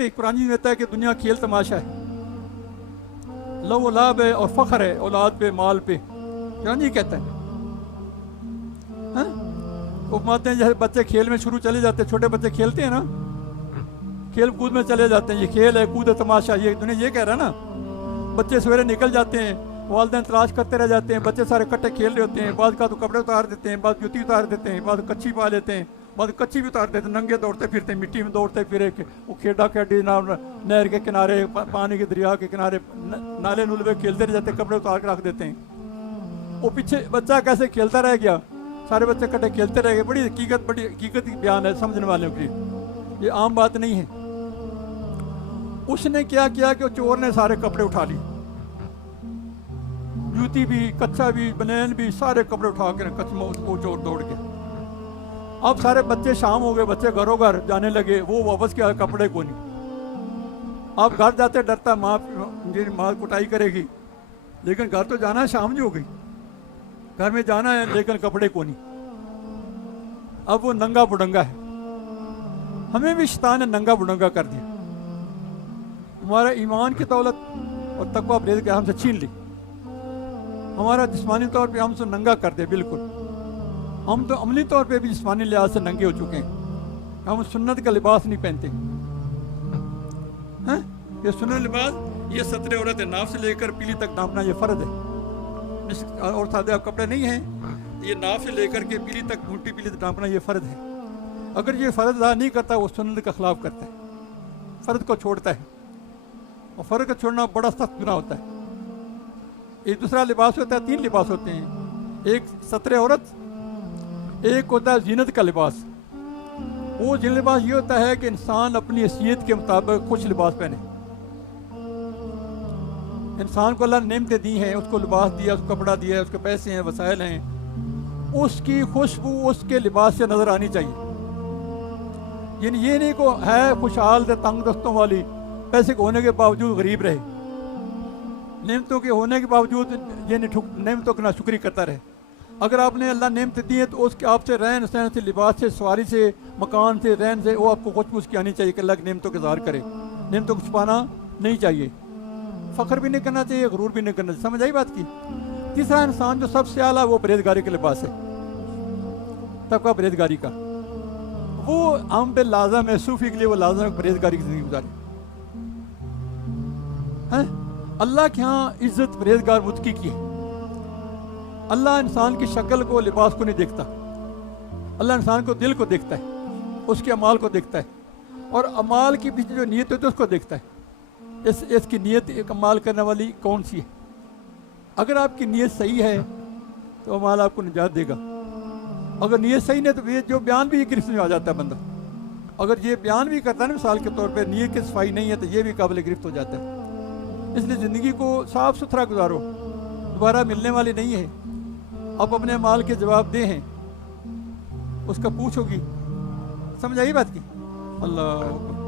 देखते कुरान में कहता है कि दुनिया खेल तमाशा है, लव लाभ है और फ़ख्र है औलाद पे माल पे, कुरान ये कहता है। वो मानते हैं जैसे बच्चे खेल में शुरू चले जाते हैं, छोटे बच्चे खेलते हैं ना, खेल कूद में चले जाते हैं, ये खेल है कूद है तमाशा, ये दुनिया ये कह रहा है ना। बच्चे सवेरे निकल जाते हैं, वालिदैन तलाश करते रह जाते हैं, बच्चे सारे इकट्ठे खेल रहे होते हैं, बाद का तो कपड़े उतार देते हैं, बाद जूती उतार देते हैं, बाद कच्ची पा लेते हैं, बाद कच्ची भी उतार देते हैं, नंगे दौड़ते फिरते हैं, मिट्टी में दौड़ते फिरे, वो खेड़ा खेडी ना नहर के किनारे, पानी के दरिया के किनारे नाले नूले में खेलते रह जाते हैं, कपड़े उतार के रख देते हैं। वो पीछे बच्चा कैसे खेलता रह गया, सारे बच्चे इकट्ठे खेलते रह गए। बड़ी हकीकत की बयान है समझने वालों के लिए, ये आम बात नहीं है। उसने क्या किया कि चोर ने सारे कपड़े उठा लिए, जूती भी, कच्चा भी, बनैन भी, सारे कपड़े उठा के वो चोर दौड़ गया। अब सारे बच्चे शाम हो गए, बच्चे घरों घर जाने लगे, वो वापस क्या कपड़े को नहीं। अब घर जाते डरता माँ कुटाई करेगी, लेकिन घर तो जाना है, शाम जो हो गई, घर में जाना है लेकिन कपड़े को नहीं। अब वो नंगा बुढ़ंगा है। हमें भी शैतान ने नंगा बुढ़ंगा कर दिया, हमारा ईमान की दौलत और तकवा परहेज़ के हमसे छीन ली, हमारा जिस्मानी तौर पे हमसे नंगा कर दे। बिल्कुल हम तो अमली तौर पे भी जिस्मानी लिहाज से नंगे हो चुके हैं, हम सुन्नत का लिबास नहीं पहनते हैं। ये सुन्नत लिबास, ये सतरे औरत नाफ से लेकर पीली तक नापना ये फ़र्ज है, और सादे कपड़े नहीं हैं, ये नाफ से लेकर के पीली तक, घुंटी पीली तक नापना ये फ़र्ज है। अगर ये फ़र्ज अदा नहीं करता वो सुन्नत का खिलाफ करता है, फ़र्ज को छोड़ता है, और फ़र्ज को छोड़ना बड़ा सख्त गुनाह होता है। एक दूसरा लिबास होता है, 3 लिबास होते हैं, एक सतरे औरत, एक होता है जीनत का लिबास। वो जिन लिबास ये होता है कि इंसान अपनी हैसियत के मुताबिक कुछ लिबास पहने। इंसान को अल्लाह ने नेमतें दी हैं, उसको लिबास दिया, उसको कपड़ा दिया है, उसके पैसे हैं, वसाइल हैं, उसकी खुशबू उसके लिबास से नज़र आनी चाहिए। यानी ये नहीं को है खुशहाल से तंग दस्तों वाली, पैसे के होने के बावजूद गरीब रहे, नेमतों के होने के बावजूद ये नेमतों की नाशुक्री करता रहे। अगर आपने अल्लाह नेमतें दी है तो उसके आपसे रहन सहन से, लिबास से, सवारी से, मकान से, रहन से, वो आपको खुशबू उसकी आनी चाहिए कि अल्लाह की नेमतों के इज़हार करे। नेमतों को छुपाना नहीं चाहिए, फ़ख्र भी नहीं करना चाहिए, गुरूर भी नहीं करना चाहिए। समझ आई बात की। तीसरा इंसान जो सबसे आला वो परहेज़गारी का लिबास है, तकवा परहेज़गारी का। वो हम पे लाज़म है, सूफी के लिए वो लाज़म है परहेज़गारी की ज़िंदगी गुजारे। हैं अल्लाह के यहाँ इज़्ज़त परहेज़गार मुत्की की है। अल्लाह इंसान की शक्ल को, लिबास को नहीं देखता, अल्लाह इंसान को दिल को देखता है, उसके अमाल को देखता है, और अमाल की पीछे जो नीयत होती है उसको देखता है। इसकी नीयत एक अमाल करने वाली कौन सी है। अगर आपकी नीयत सही है तो अमाल आपको निजात देगा, अगर नीयत सही नहीं तो ये जो बयान भी ये गिरफ्त में आ जाता है बंदा। अगर ये बयान भी करता है ना मिसाल के तौर पर, नीयत की सफाई नहीं है तो ये भी काबिल गिरफ्त हो जाता है। इसलिए ज़िंदगी को साफ़ सुथरा गुजारो, दोबारा मिलने वाली नहीं है। अब अपने माल के जवाब दे हैं, उसका पूछोगी। समझ आई बात की। अल्लाह